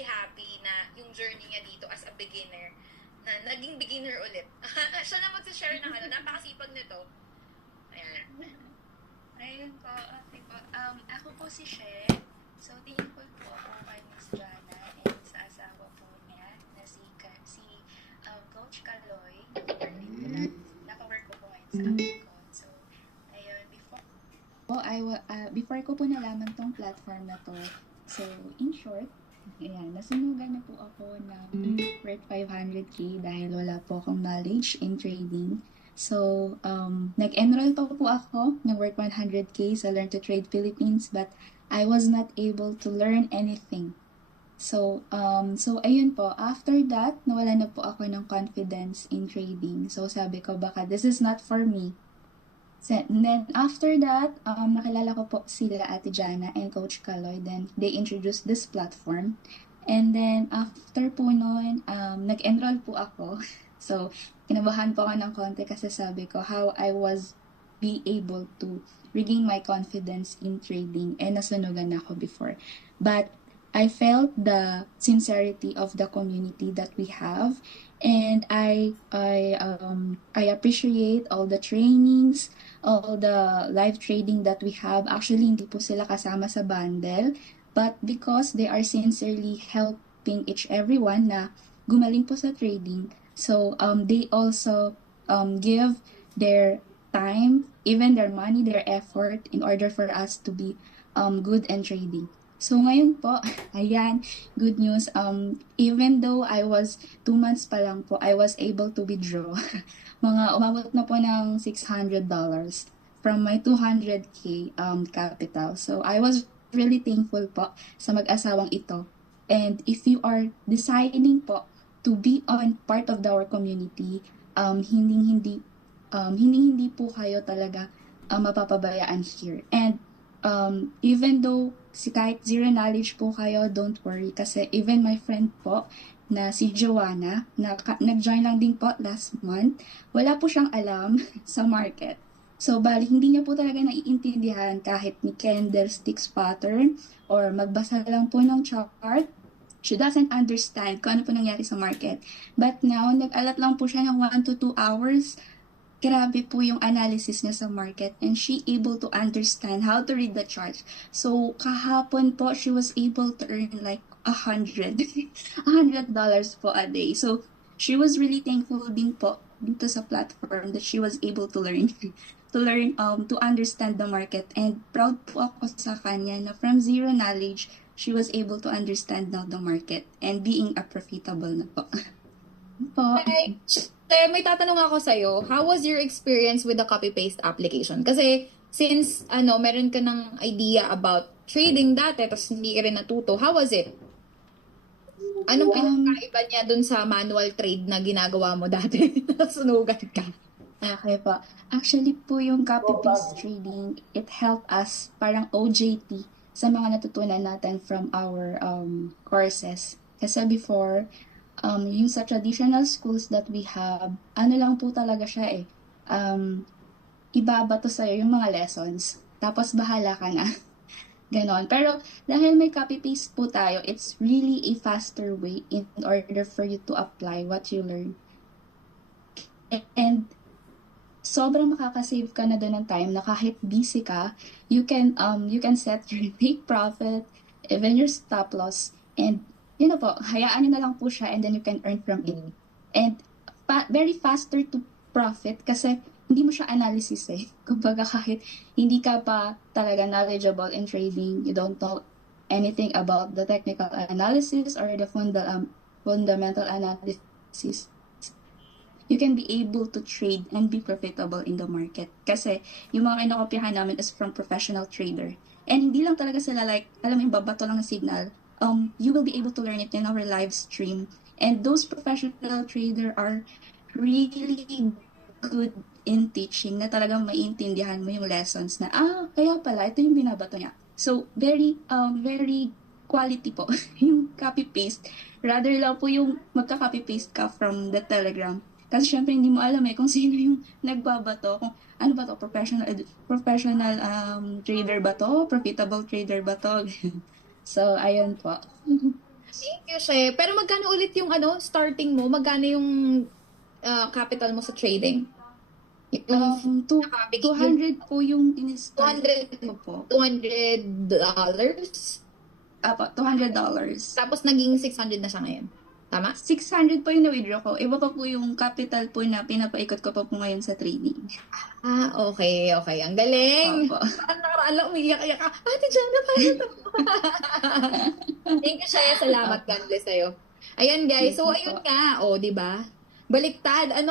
really happy na yung journey niya dito as a beginner, na naging beginner ulit. Siya na mag-share ng napakasipag nito. Ayan. Ayun po, okay po. Ako po si She. So, thankful po ako kay Miss Jana and sa asawa po niya na si Coach Kaloy. Naka-work ko po ngayon sa Amicon. So, ayun, before ko po nalaman tong platform na to, so, in short, ayan, nasunugan na po ako ng worth 500k dahil wala po akong knowledge in trading. So, nag-enroll po ako ng worth 100k sa Learn to Trade Philippines, but I was not able to learn anything. So ayun po, after that, nawala na po ako ng confidence in trading. So, sabi ko, baka this is not for me. And then, after that, nakilala ko po sila Ate Jana and Coach Kaloy. Then, they introduced this platform. And then, after po noon, nag-enroll po ako. So, kinabahan po ako ng konti kasi sabi ko how I was be able to regain my confidence in trading and nasunugan na ako before. But I felt the sincerity of the community that we have, and I appreciate all the trainings, all the live trading that we have. Actually, hindi po sila kasama sa bundle, but because they are sincerely helping everyone na gumaling po sa trading, so they also give their time, even their money, their effort in order for us to be good in trading. So ngayon po, ayan, good news. Even though I was 2 months pa lang po, I was able to withdraw. Umabot na po ng $600 from my 200k capital. So I was really thankful po sa mag-asawang ito. And if you are deciding po to be on part of our community, hindi po kayo talaga mapapabayaan here. And even though kahit zero knowledge po kayo, don't worry. Kasi even my friend po na si Joanna, nag-join lang din po last month, wala po siyang alam sa market. So, bali, hindi niya po talaga naiintindihan kahit ni candlesticks pattern or magbasa lang po ng chart. She doesn't understand kung ano po nangyari sa market. But now, nag-alat lang po siya ng 1 to 2 hours. Grabe po yung analysis niya sa market and she able to understand how to read the chart. So, kahapon po, she was able to earn like $100 po a day. So, she was really thankful din po dito sa platform that she was able to learn to understand the market, and proud po ako sa kanya na from zero knowledge, she was able to understand now the market and being a profitable na po. Okay. May tatanong ako sa'yo, how was your experience with the copy-paste application? Kasi since meron ka ng idea about trading dati, tapos hindi ka rin natuto, how was it? Anong pinagkaiba niya dun sa manual trade na ginagawa mo dati? Nasunugan ka. Okay po. Actually po yung copy-paste trading, it helped us parang OJT sa mga natutunan natin from our courses. Kasi before, yung sa traditional schools that we have, ano lang po talaga siya ibabato sa'yo yung mga lessons. Tapos bahala ka na. Ganon. Pero dahil may copy-paste po tayo, it's really a faster way in order for you to apply what you learn. And sobrang makakasave ka na doon ng time na kahit busy ka, you can set your take profit, even your stop loss, and po, hayaan nyo na lang po siya and then you can earn from it. And very faster to profit kasi hindi mo siya analysis Kumbaga kahit hindi ka pa talaga knowledgeable in trading, you don't know anything about the technical analysis or the fundamental analysis, you can be able to trade and be profitable in the market. Kasi yung mga inakopyahan namin is from professional trader. And hindi lang talaga sila alam mo yung babato lang ng signal. You will be able to learn it in our live stream. And those professional trader are really good in teaching na talagang maiintindihan mo yung lessons na, kaya pala, ito yung binabato niya. So, very quality po yung copy-paste. Rather lang po yung magka-copy-paste ka from the Telegram. Kasi syempre hindi mo alam kung sino yung nagbabato, kung ano ba to, professional trader ba to, profitable trader ba to. So, ayun po. Thank you, She. Pero magkano ulit yung starting mo? Magkano yung capital mo sa trading? Yung yung 200 po yung in-start 200 ko po. $200. Apo, $200. Tapos naging 600 na siya ngayon. Tama? 600 po yung na-withdraw ko. Iba pa po yung capital po na pinapaikot ko pa po ngayon sa trading. Okay. Ang galing. Opo. Parang nakaraan lang, umiiyak-iyak ka. Ate Jana, paano to? Thank you, Shaya. Salamat. God bless sa'yo. Ayan, guys. So, Thank you ayun po. nga. O, di ba? Baliktad. Ano